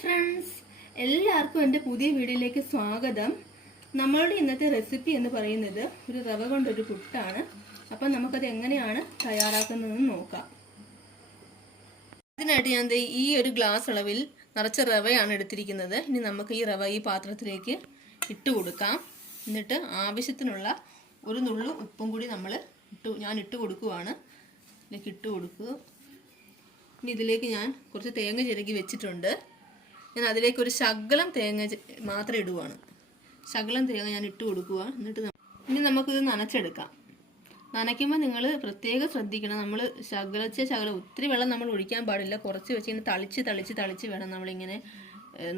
Friends, എല്ലാവർക്കും എൻ്റെ പുതിയ വീഡിയോയിലേക്ക് സ്വാഗതം. നമ്മളുടെ ഇന്നത്തെ റെസിപ്പി എന്ന് പറയുന്നത് ഒരു റവ കൊണ്ടൊരു പുട്ടാണ്. അപ്പം നമുക്കത് എങ്ങനെയാണ് തയ്യാറാക്കുന്നതെന്ന് നോക്കാം. അതിനായിട്ട് ഞാൻ ഈ ഒരു ഗ്ലാസ് അളവിൽ നിറച്ച റവയാണ് എടുത്തിരിക്കുന്നത്. ഇനി നമുക്ക് ഈ റവ ഈ പാത്രത്തിലേക്ക് ഇട്ട് കൊടുക്കാം. എന്നിട്ട് ആവശ്യത്തിനുള്ള ഒരു നുള്ളു ഉപ്പും കൂടി ഞാൻ ഇട്ട് കൊടുക്കുവാണ്. ഇതിലേക്ക് ഇട്ട് കൊടുക്കുക. ഇനി ഇതിലേക്ക് ഞാൻ കുറച്ച് തേങ്ങ ചിരകി വെച്ചിട്ടുണ്ട്. ഞാൻ അതിലേക്ക് ഒരു ശകലം തേങ്ങ മാത്രം ഇടുവാണ്. ശകലം തേങ്ങ ഞാൻ ഇട്ട് കൊടുക്കുക. എന്നിട്ട് ഇനി നമുക്കിത് നനച്ചെടുക്കാം. നനയ്ക്കുമ്പോൾ നിങ്ങൾ പ്രത്യേകം ശ്രദ്ധിക്കണം. നമ്മൾ ശകലം ഒത്തിരി വെള്ളം നമ്മൾ ഒഴിക്കാൻ പാടില്ല. കുറച്ച് വെച്ച് ഇങ്ങനെ തളിച്ച് വേണം നമ്മളിങ്ങനെ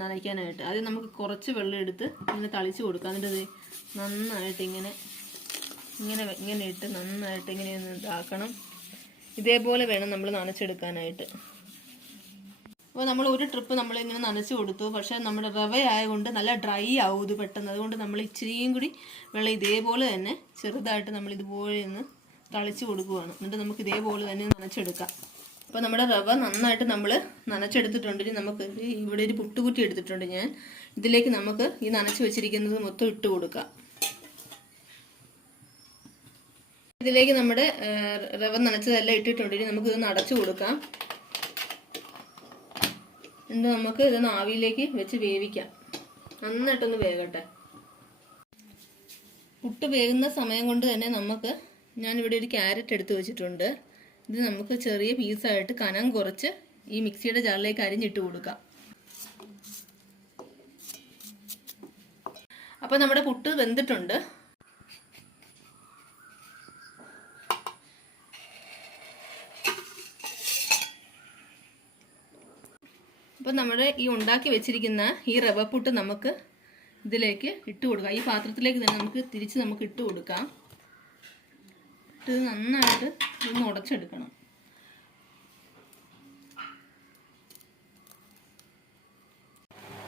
നനയ്ക്കാനായിട്ട്. ആദ്യം നമുക്ക് കുറച്ച് വെള്ളം എടുത്ത് ഇങ്ങനെ തളിച്ച് കൊടുക്കാം. എന്നിട്ട് നന്നായിട്ട് ഇങ്ങനെ ഇട്ട് നന്നായിട്ട് ഇങ്ങനെ ഒന്ന് ഇതാക്കണം. ഇതേപോലെ വേണം നമ്മൾ നനച്ചെടുക്കാനായിട്ട്. അപ്പോൾ നമ്മൾ ഒരു ട്രിപ്പ് നമ്മളിങ്ങനെ നനച്ച് കൊടുത്തു. പക്ഷേ നമ്മുടെ റവ ആയതുകൊണ്ട് നല്ല ഡ്രൈ ആവും ഇത് പെട്ടെന്ന്. അതുകൊണ്ട് നമ്മൾ ഇച്ചിരിയും കൂടി വെള്ളം ഇതേപോലെ തന്നെ ചെറുതായിട്ട് നമ്മൾ ഇതുപോലെ ഒന്ന് തളിച്ച് കൊടുക്കുകയാണ്. എന്നിട്ട് നമുക്ക് ഇതേപോലെ തന്നെ നനച്ചെടുക്കാം. അപ്പോൾ നമ്മുടെ റവ നന്നായിട്ട് നമ്മൾ നനച്ചെടുത്തിട്ടുണ്ട്. ഇനി നമുക്ക് ഇവിടെ ഒരു പുട്ടുകുറ്റി എടുത്തിട്ടുണ്ട് ഞാൻ. ഇതിലേക്ക് നമുക്ക് ഈ നനച്ച് വെച്ചിരിക്കുന്നത് മൊത്തം ഇട്ട് കൊടുക്കാം. ഇതിലേക്ക് നമ്മുടെ റവ നനച്ചതെല്ലാം ഇട്ടിട്ടുണ്ട്. ഇനി നമുക്ക് ഇതൊന്ന് അടച്ചു കൊടുക്കാം. എന്നിട്ട് നമുക്ക് ഇതൊന്ന് ആവിയിലേക്ക് വെച്ച് വേവിക്കാം. നന്നായിട്ടൊന്ന് വേകട്ടെ. പുട്ട് വേകുന്ന സമയം കൊണ്ട് തന്നെ ഞാനിവിടെ ഒരു ക്യാരറ്റ് എടുത്ത് വെച്ചിട്ടുണ്ട്. ഇത് നമുക്ക് ചെറിയ പീസായിട്ട് കനം കുറച്ച് ഈ മിക്സിയുടെ ജാറിലേക്ക് അരിഞ്ഞിട്ട് കൊടുക്കാം. അപ്പോൾ നമ്മുടെ പുട്ട് വെന്തിട്ടുണ്ട്. അപ്പോൾ നമ്മുടെ ഈ ഉണ്ടാക്കി വെച്ചിരിക്കുന്ന ഈ റവപ്പുട്ട് നമുക്ക് ഇതിലേക്ക് ഇട്ട് കൊടുക്കാം. ഈ പാത്രത്തിലേക്ക് തന്നെ നമുക്ക് ഇട്ട് കൊടുക്കാം. ഇത് നന്നായിട്ട് ഒന്ന് ഉടച്ചെടുക്കണം.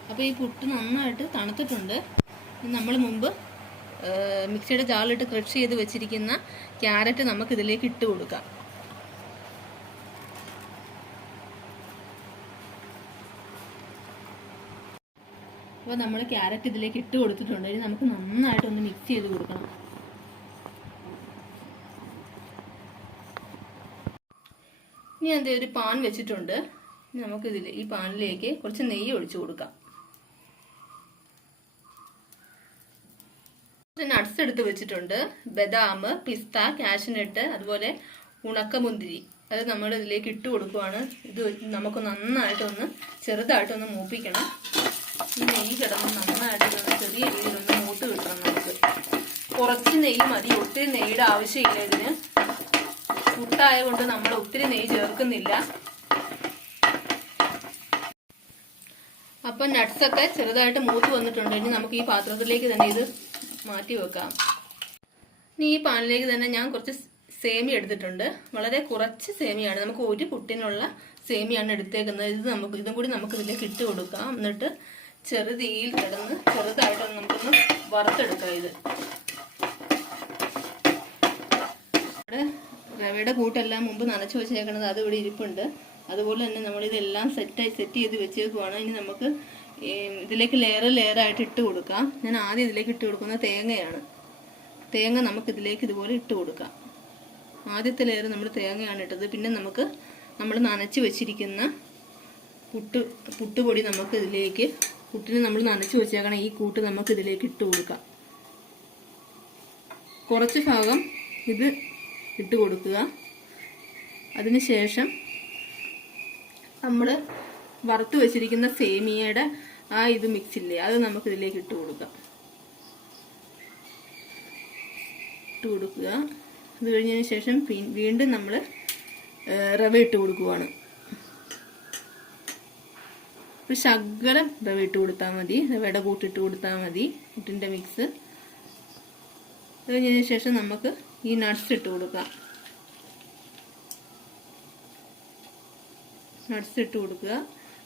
അപ്പോൾ ഈ പുട്ട് നന്നായിട്ട് തണുത്തിട്ടുണ്ട്. നമ്മൾ മുമ്പ് മിക്സിയുടെ ജാറിലിട്ട് ക്രഷ് ചെയ്ത് വെച്ചിരിക്കുന്ന ക്യാരറ്റ് നമുക്ക് ഇതിലേക്ക് ഇട്ട് കൊടുക്കാം. അപ്പോൾ നമ്മൾ ക്യാരറ്റ് ഇതിലേക്ക് ഇട്ട് കൊടുത്തിട്ടുണ്ട്. ഇനി നമുക്ക് നന്നായിട്ടൊന്ന് മിക്സ് ചെയ്ത് കൊടുക്കണം. ഇനി ഒരു പാൻ വെച്ചിട്ടുണ്ട്. നമുക്കിതിൽ ഈ പാനിലേക്ക് കുറച്ച് നെയ്യ് ഒഴിച്ചു കൊടുക്കാം. നട്ട്സ് എടുത്ത് വെച്ചിട്ടുണ്ട്. ബദാം, പിസ്ത, കാഷ്നട്ട്, അതുപോലെ ഉണക്കമുന്തിരി. അത് നമ്മൾ ഇതിലേക്ക് ഇട്ട് കൊടുക്കുവാണ്. ഇത് നമുക്ക് നന്നായിട്ടൊന്ന് ചെറുതായിട്ടൊന്ന് മൂപ്പിക്കണം. ഈ നെയ്യ് കിടന്ന് നന്നായിട്ട് ചെറിയ രീതിയിലൊന്ന് മൂത്ത് കിട്ടണം. നമുക്ക് കുറച്ച് നെയ്യ് മതി. ഒത്തിരി നെയ്യുടെ ആവശ്യമില്ല. ഇതിന് പുട്ടായതുകൊണ്ട് നമ്മൾ ഒത്തിരി നെയ്യ് ചേർക്കുന്നില്ല. അപ്പം നട്ട്സൊക്കെ ചെറുതായിട്ട് മൂത്ത് വന്നിട്ടുണ്ട്. ഇനി നമുക്ക് ഈ പാത്രത്തിലേക്ക് തന്നെ ഇത് മാറ്റി വെക്കാം. ഇനി ഈ പാനിലേക്ക് തന്നെ ഞാൻ കുറച്ച് സേമിയ എടുത്തിട്ടുണ്ട്. വളരെ കുറച്ച് സേമിയാണ്. നമുക്ക് ഒരു പുട്ടിനുള്ള സേമിയാണ് എടുത്തേക്കുന്നത്. ഇതും കൂടി നമുക്ക് ഇതിലേക്ക് ഇട്ട് കൊടുക്കാം. എന്നിട്ട് ചെറുതീയിൽ കിടന്ന് ചെറുതായിട്ടൊന്ന് നമുക്കൊന്ന് വറുത്തെടുക്കാം. ഇത് റവയുടെ കൂട്ടെല്ലാം മുമ്പ് നനച്ച് വെച്ചേക്കണത് അത് ഇവിടെ ഇരിപ്പുണ്ട്. അതുപോലെ തന്നെ നമ്മളിതെല്ലാം സെറ്റ് ചെയ്ത് വെച്ചേക്കുവാണ്. ഇനി നമുക്ക് ഇതിലേക്ക് ലെയറായിട്ട് ഇട്ട് കൊടുക്കാം. ഞാൻ ആദ്യം ഇതിലേക്ക് ഇട്ട് കൊടുക്കുന്നത് തേങ്ങയാണ്. തേങ്ങ നമുക്ക് ഇതിലേക്ക് ഇതുപോലെ ഇട്ട് കൊടുക്കാം. ആദ്യത്തെ ലെയർ നമ്മൾ തേങ്ങയാണ് ഇട്ടത്. പിന്നെ നമ്മൾ നനച്ച് വെച്ചിരിക്കുന്ന പുട്ടുപൊടി നമുക്ക് ഇതിലേക്ക്, പുട്ടിന് നമ്മൾ നനച്ച് വെച്ചേക്കണം ഈ കൂട്ട് നമുക്ക് ഇതിലേക്ക് ഇട്ട് കൊടുക്കാം. കുറച്ച് ഭാഗം ഇത് ഇട്ട് കൊടുക്കുക. അതിനുശേഷം നമ്മൾ വറുത്ത് വെച്ചിരിക്കുന്ന സേമിയയുടെ ഇത് മിക്സില്ലേ, അത് നമുക്ക് ഇതിലേക്ക് ഇട്ട് കൊടുക്കുക. അത് കഴിഞ്ഞതിന് ശേഷം വീണ്ടും നമ്മൾ റവ ഇട്ട് കൊടുക്കുവാണ്. ഒരു ശകലം റവ ഇട്ട് കൊടുത്താൽ മതി. റവയുടെ കൂട്ടിട്ട് കൊടുത്താൽ മതി. പുട്ടിൻ്റെ മിക്സ്. അത് കഴിഞ്ഞതിന് ശേഷം നമുക്ക് ഈ നട്ട്സ് ഇട്ട് കൊടുക്കാം. നട്ട്സ് ഇട്ട് കൊടുക്കുക.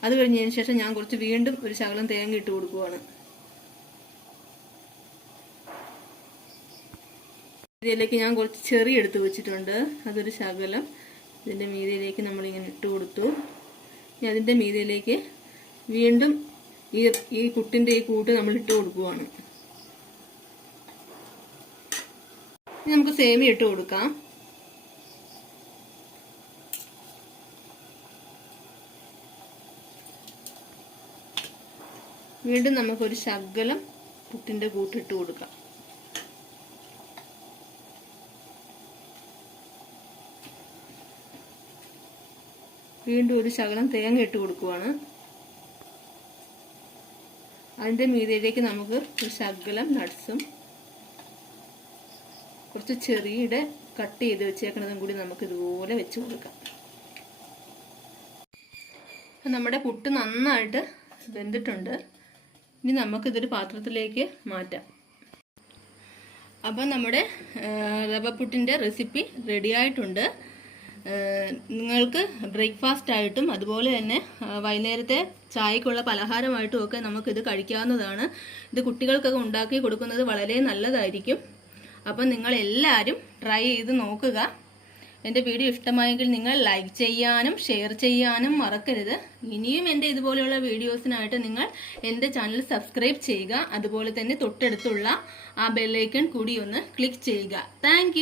അത് കഴിഞ്ഞതിന് ശേഷം ഞാൻ വീണ്ടും ഒരു ശകലം തേങ്ങ ഇട്ട് കൊടുക്കുവാണ്. ഇതിലേക്ക് ഞാൻ കുറച്ച് ചെറി എടുത്ത് വെച്ചിട്ടുണ്ട്. അതൊരു ശകലം ഇതിൻ്റെ മീതിയിലേക്ക് നമ്മളിങ്ങനെ ഇട്ട് കൊടുത്തു. ഇനി അതിൻ്റെ മീതിയിലേക്ക് വീണ്ടും ഈ പുട്ടിൻ്റെ ഈ കൂട്ട് നമ്മൾ ഇട്ട് കൊടുക്കുവാണ്. ഇനി നമുക്ക് സേമിയ ഇട്ട് കൊടുക്കാം. വീണ്ടും നമുക്കൊരു ശകലം പുട്ടിൻ്റെ കൂട്ടിട്ട് കൊടുക്കാം. വീണ്ടും ഒരു ശകലം തേങ്ങ ഇട്ട് കൊടുക്കുവാണ്. അതിൻ്റെ മീതയിലേക്ക് നമുക്ക് ഒരു ശകലം നട്ട്സും കുറച്ച് ചെറിയുടെ കട്ട് ചെയ്ത് വെച്ചേക്കുന്നതും കൂടി നമുക്ക് ഇതുപോലെ വെച്ച് കൊടുക്കാം. നമ്മുടെ പുട്ട് നന്നായിട്ട് വെന്തിട്ടുണ്ട്. ഇനി നമുക്കിതൊരു പാത്രത്തിലേക്ക് മാറ്റാം. അപ്പം നമ്മുടെ റവ പുട്ടിൻ്റെ റെസിപ്പി റെഡി ആയിട്ടുണ്ട്. നിങ്ങൾക്ക് ബ്രേക്ക്ഫാസ്റ്റ് ആയിട്ടും അതുപോലെ തന്നെ വൈകുന്നേരത്തെ ചായക്കുള്ള പലഹാരമായിട്ടും ഒക്കെ നമുക്കിത് കഴിക്കാവുന്നതാണ്. ഇത് കുട്ടികൾക്കൊക്കെ ഉണ്ടാക്കി കൊടുക്കുന്നത് വളരെ നല്ലതായിരിക്കും. അപ്പം നിങ്ങളെല്ലാവരും ട്രൈ ചെയ്ത് നോക്കുക. എൻ്റെ വീഡിയോ ഇഷ്ടമായെങ്കിൽ നിങ്ങൾ ലൈക്ക് ചെയ്യാനും ഷെയർ ചെയ്യാനും മറക്കരുത്. ഇനിയും എൻ്റെ ഇതുപോലെയുള്ള വീഡിയോസിനായിട്ട് നിങ്ങൾ എൻ്റെ ചാനൽ സബ്സ്ക്രൈബ് ചെയ്യുക. അതുപോലെ തന്നെ തൊട്ടടുത്തുള്ള ആ ബെല്ലൈക്കൺ കൂടി ഒന്ന് ക്ലിക്ക് ചെയ്യുക. താങ്ക്